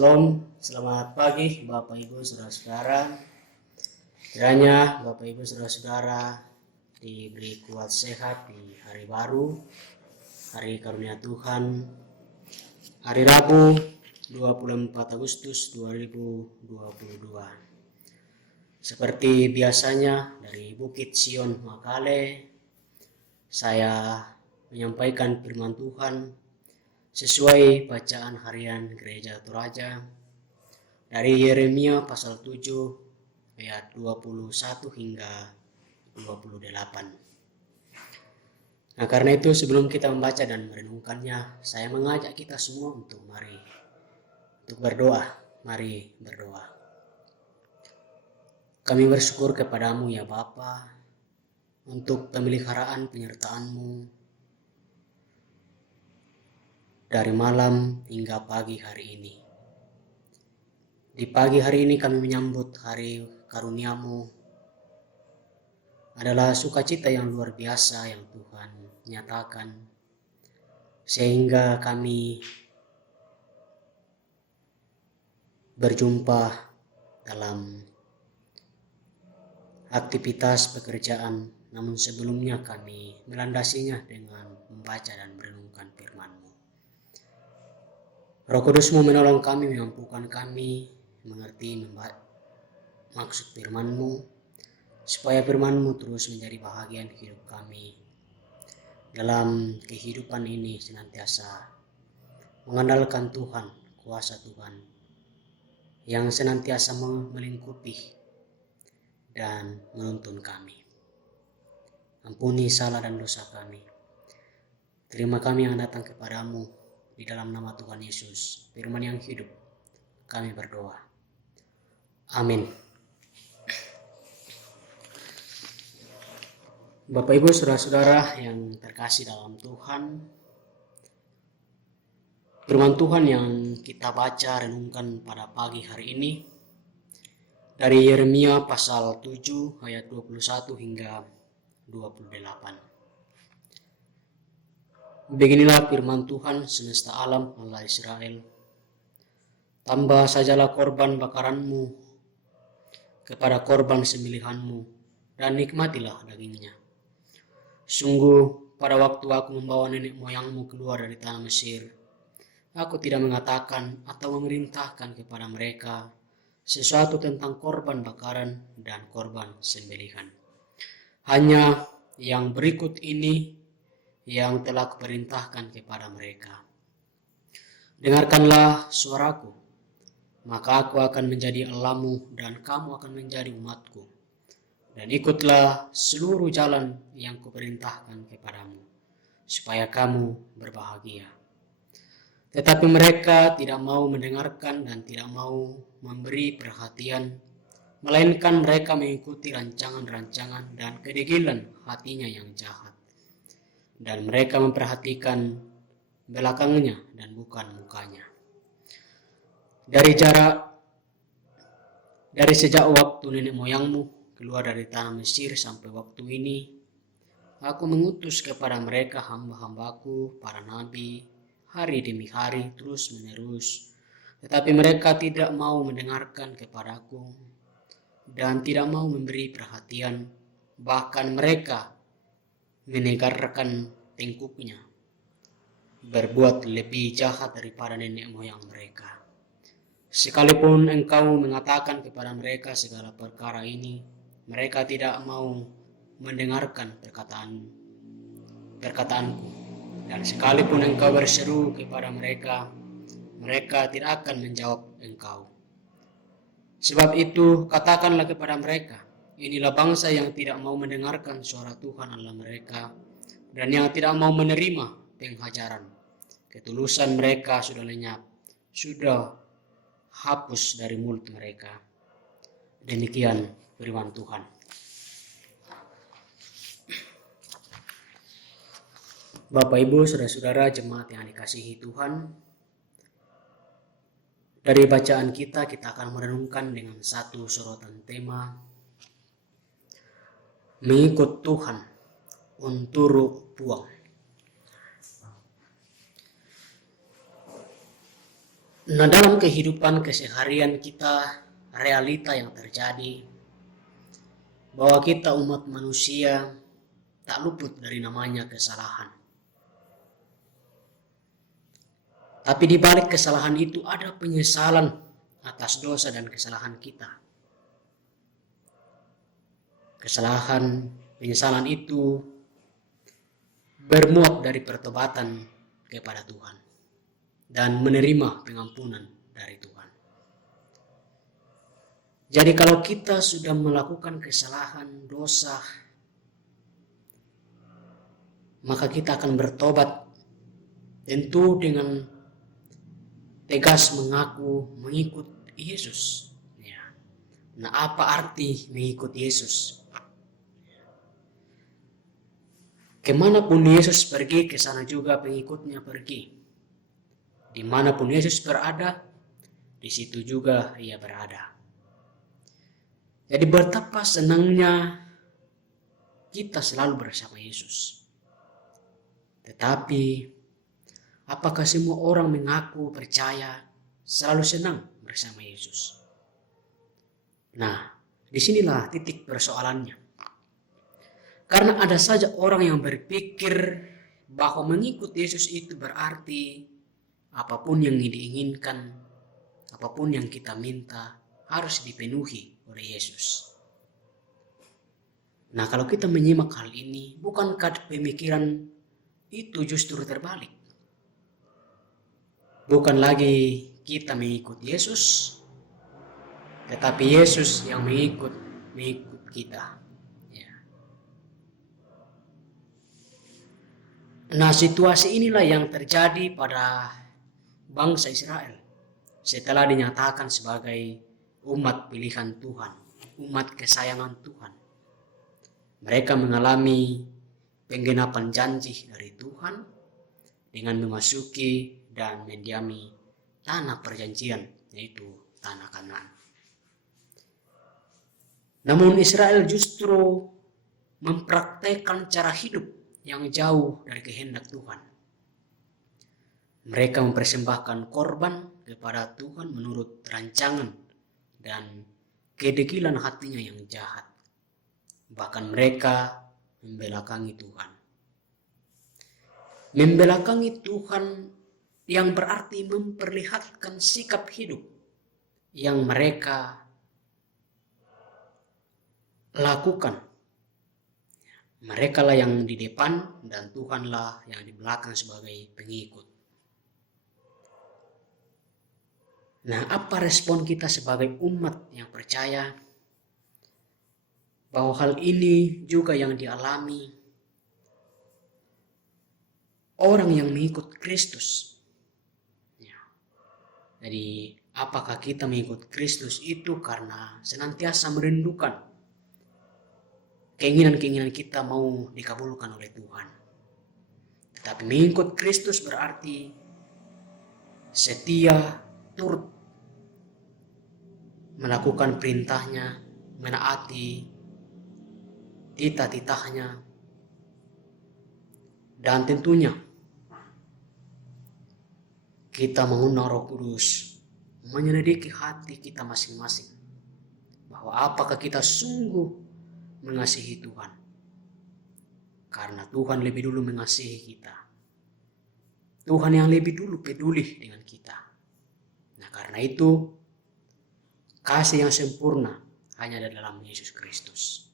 Shalom, selamat pagi Bapak Ibu Saudara-saudara. Kiranya Bapak Ibu Saudara-saudara diberi kuat sehat di hari baru, hari karunia Tuhan, hari Rabu 24 Agustus 2022. Seperti biasanya dari Bukit Sion Makale, saya menyampaikan firman Tuhan sesuai bacaan harian Gereja Toraja dari Yeremia pasal 7 ayat 21 hingga 28. Nah, karena itu sebelum kita membaca dan merenungkannya, saya mengajak kita semua untuk berdoa. Mari berdoa. Kami bersyukur kepadamu ya Bapa untuk pemeliharaan penyertaan-Mu dari malam hingga pagi hari ini. Di pagi hari ini kami menyambut hari karunia-Mu. Adalah sukacita yang luar biasa yang Tuhan nyatakan, sehingga kami berjumpa dalam aktivitas pekerjaan, namun sebelumnya kami melandasinya dengan membaca dan merenungkan firman-Mu. Roh Kudus-Mu menolong kami, memampukan kami mengerti maksud firman-Mu, supaya firman-Mu terus menjadi bahagian hidup kami. Dalam kehidupan ini senantiasa mengandalkan Tuhan, kuasa Tuhan, yang senantiasa melingkupi dan menuntun kami. Ampuni salah dan dosa kami. Terima kami yang datang kepadamu. Di dalam nama Tuhan Yesus, firman yang hidup, kami berdoa. Amin. Bapak Ibu Saudara-saudara yang terkasih dalam Tuhan, firman Tuhan yang kita baca renungkan pada pagi hari ini dari Yeremia pasal 7 ayat 21 hingga 28. Beginilah firman Tuhan semesta alam Allah Israel. Tambah sajalah korban bakaranmu kepada korban sembelihanmu, dan nikmatilah dagingnya. Sungguh pada waktu aku membawa nenek moyangmu keluar dari tanah Mesir, aku tidak mengatakan atau memerintahkan kepada mereka sesuatu tentang korban bakaran dan korban sembelihan. Hanya yang berikut ini yang telah kuperintahkan kepada mereka. Dengarkanlah suaraku, maka aku akan menjadi Allahmu dan kamu akan menjadi umatku. Dan ikutlah seluruh jalan yang kuperintahkan kepadamu, supaya kamu berbahagia. Tetapi mereka tidak mau mendengarkan dan tidak mau memberi perhatian, melainkan mereka mengikuti rancangan-rancangan dan kedegilan hatinya yang jahat. Dan mereka memperhatikan belakangnya dan bukan mukanya. Dari sejak waktu nenek moyangmu keluar dari tanah Mesir sampai waktu ini, aku mengutus kepada mereka hamba-hambaku, para nabi, hari demi hari terus menerus. Tetapi mereka tidak mau mendengarkan kepadaku dan tidak mau memberi perhatian, bahkan mereka menegarkan tengkuknya, berbuat lebih jahat daripada nenek moyang mereka. Sekalipun engkau mengatakan kepada mereka segala perkara ini, mereka tidak mau mendengarkan perkataanku. Dan sekalipun engkau berseru kepada mereka, mereka tidak akan menjawab engkau. Sebab itu katakanlah kepada mereka, inilah bangsa yang tidak mau mendengarkan suara Tuhan Allah mereka, dan yang tidak mau menerima penghajaran. Ketulusan mereka sudah lenyap, sudah hapus dari mulut mereka. Demikian firman Tuhan. Bapak Ibu Saudara-saudara jemaat yang dikasihi Tuhan, dari bacaan kita akan merenungkan dengan satu sorotan tema, mengikut Tuhan unturu puang. Nah, dalam kehidupan keseharian kita, realita yang terjadi bahwa kita umat manusia tak luput dari namanya kesalahan. Tapi di balik kesalahan itu ada penyesalan atas dosa dan kesalahan kita. Penyesalan itu bermuat dari pertobatan kepada Tuhan dan menerima pengampunan dari Tuhan. Jadi kalau kita sudah melakukan kesalahan, dosa, maka kita akan bertobat, tentu dengan tegas mengaku mengikut Yesus. Nah, apa arti mengikut Yesus? Kemanapun Yesus pergi, ke sana juga pengikutnya pergi. Dimanapun Yesus berada, di situ juga ia berada. Jadi betapa senangnya kita selalu bersama Yesus. Tetapi apakah semua orang mengaku percaya selalu senang bersama Yesus? Nah, disinilah titik persoalannya. Karena ada saja orang yang berpikir bahwa mengikut Yesus itu berarti apapun yang diinginkan, apapun yang kita minta harus dipenuhi oleh Yesus. Nah, kalau kita menyimak hal ini, bukankah pemikiran itu justru terbalik? Bukan lagi kita mengikut Yesus, tetapi Yesus yang mengikut kita. Nah, situasi inilah yang terjadi pada bangsa Israel setelah dinyatakan sebagai umat pilihan Tuhan, umat kesayangan Tuhan. Mereka mengalami penggenapan janji dari Tuhan dengan memasuki dan mendiami tanah perjanjian, yaitu tanah Kanaan. Namun Israel justru mempraktekkan cara hidup yang jauh dari kehendak Tuhan. Mereka mempersembahkan korban kepada Tuhan menurut rancangan dan kedegilan hatinya yang jahat. Bahkan mereka membelakangi Tuhan. Membelakangi Tuhan yang berarti memperlihatkan sikap hidup yang mereka lakukan. Mereka lah yang di depan dan Tuhanlah yang di belakang sebagai pengikut. Nah, apa respon kita sebagai umat yang percaya bahwa hal ini juga yang dialami orang yang mengikut Kristus? Jadi, apakah kita mengikut Kristus itu karena senantiasa merindukan keinginan-keinginan kita mau dikabulkan oleh Tuhan? Tetapi mengikut Kristus berarti setia, turut melakukan perintahnya, menaati titah-titahnya, dan tentunya kita mengundang Roh Kudus menyelidiki hati kita masing-masing bahwa apakah kita sungguh mengasihi Tuhan, karena Tuhan lebih dulu mengasihi kita. Tuhan yang lebih dulu peduli dengan kita. Nah, karena itu kasih yang sempurna hanya ada dalam Yesus Kristus.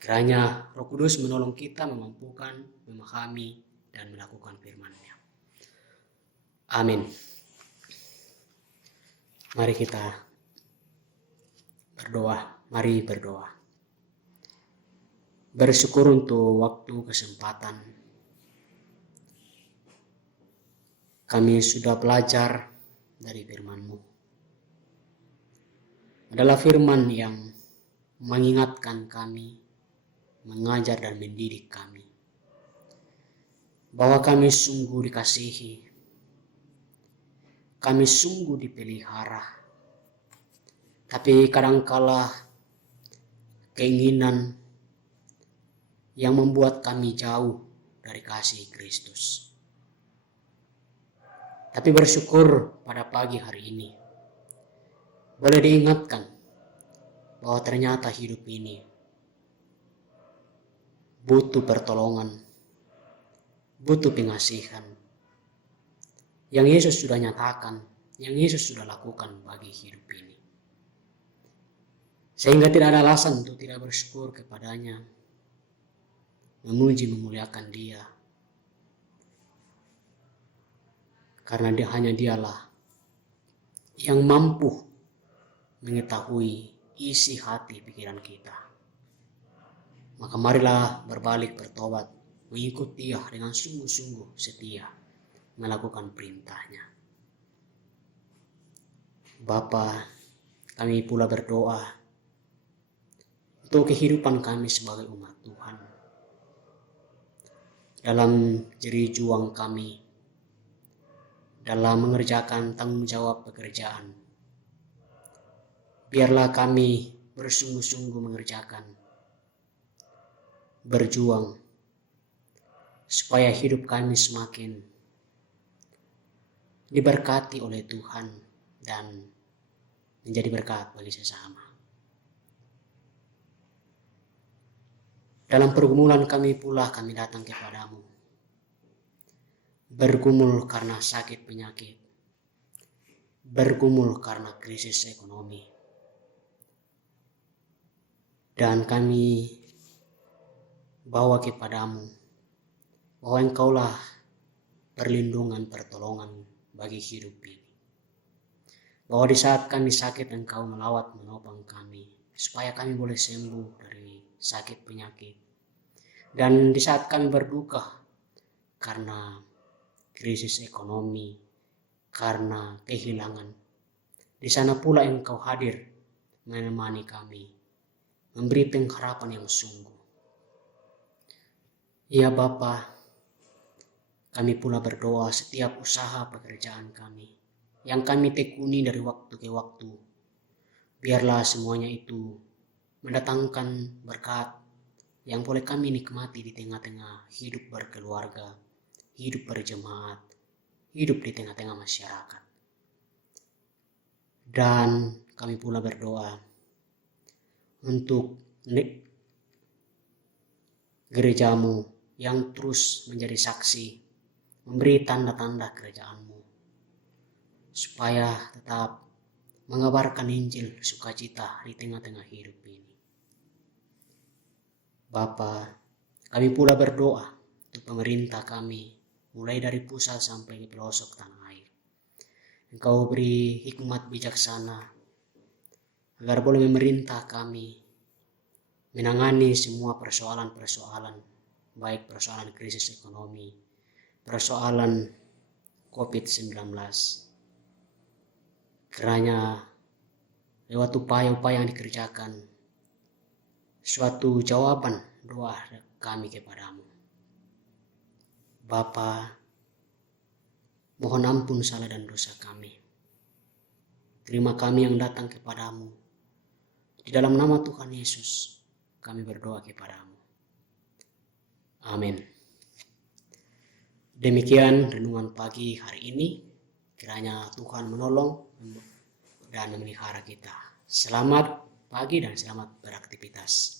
Kiranya Roh Kudus menolong kita memampukan, memahami, dan melakukan firman-Nya. Amin. Mari kita berdoa. Mari berdoa. Bersyukur untuk waktu, kesempatan. Kami sudah belajar dari firman-Mu. Adalah firman yang mengingatkan kami, mengajar dan mendidik kami, bahwa kami sungguh dikasihi, kami sungguh dipelihara. Tapi kadangkala keinginan yang membuat kami jauh dari kasih Kristus. Tapi bersyukur pada pagi hari ini boleh diingatkan bahwa ternyata hidup ini butuh pertolongan, butuh pengasihan yang Yesus sudah nyatakan, yang Yesus sudah lakukan bagi hidup ini. Sehingga tidak ada alasan untuk tidak bersyukur kepadanya, memuji, memuliakan Dia. Karena hanya Dialah yang mampu mengetahui isi hati pikiran kita. Maka marilah berbalik, bertobat, mengikut Dia dengan sungguh-sungguh setia, melakukan perintahnya. Bapa, kami pula berdoa untuk kehidupan kami sebagai umat Tuhan. Dalam jerih juang kami, dalam mengerjakan tanggung jawab pekerjaan, biarlah kami bersungguh-sungguh mengerjakan, berjuang, supaya hidup kami semakin diberkati oleh Tuhan dan menjadi berkat bagi sesama. Dalam pergumulan kami pula kami datang kepadamu, bergumul karena sakit penyakit, bergumul karena krisis ekonomi. Dan kami bawa kepadamu bahwa Engkaulah perlindungan, pertolongan bagi hidup ini. Bahwa di saat kami sakit Engkau melawat menopang kami, supaya kami boleh sembuh dari sakit penyakit. Dan di saat kami berduka karena krisis ekonomi, karena kehilangan, di sana pula Engkau hadir menemani kami, memberi pengharapan yang sungguh. Ya Bapa, kami pula berdoa setiap usaha pekerjaan kami yang kami tekuni dari waktu ke waktu, biarlah semuanya itu mendatangkan berkat yang boleh kami nikmati di tengah-tengah hidup berkeluarga, hidup berjemaat, hidup di tengah-tengah masyarakat. Dan kami pula berdoa untuk gerejamu yang terus menjadi saksi, memberi tanda-tanda kerajaan-Mu, supaya tetap mengabarkan Injil sukacita di tengah-tengah hidup ini. Bapa, kami pula berdoa untuk pemerintah kami, mulai dari pusat sampai ke pelosok tanah air. Engkau beri hikmat bijaksana agar boleh memerintah kami menangani semua persoalan-persoalan, baik persoalan krisis ekonomi, persoalan COVID-19. Kiranya lewat upaya-upaya yang dikerjakan, suatu jawaban doa kami kepadamu. Bapa, mohon ampun salah dan dosa kami. Terima kami yang datang kepadamu. Di dalam nama Tuhan Yesus, kami berdoa kepadamu. Amin. Demikian renungan pagi hari ini. Kiranya Tuhan menolong dan memelihara kita. Selamat pagi dan selamat beraktivitas.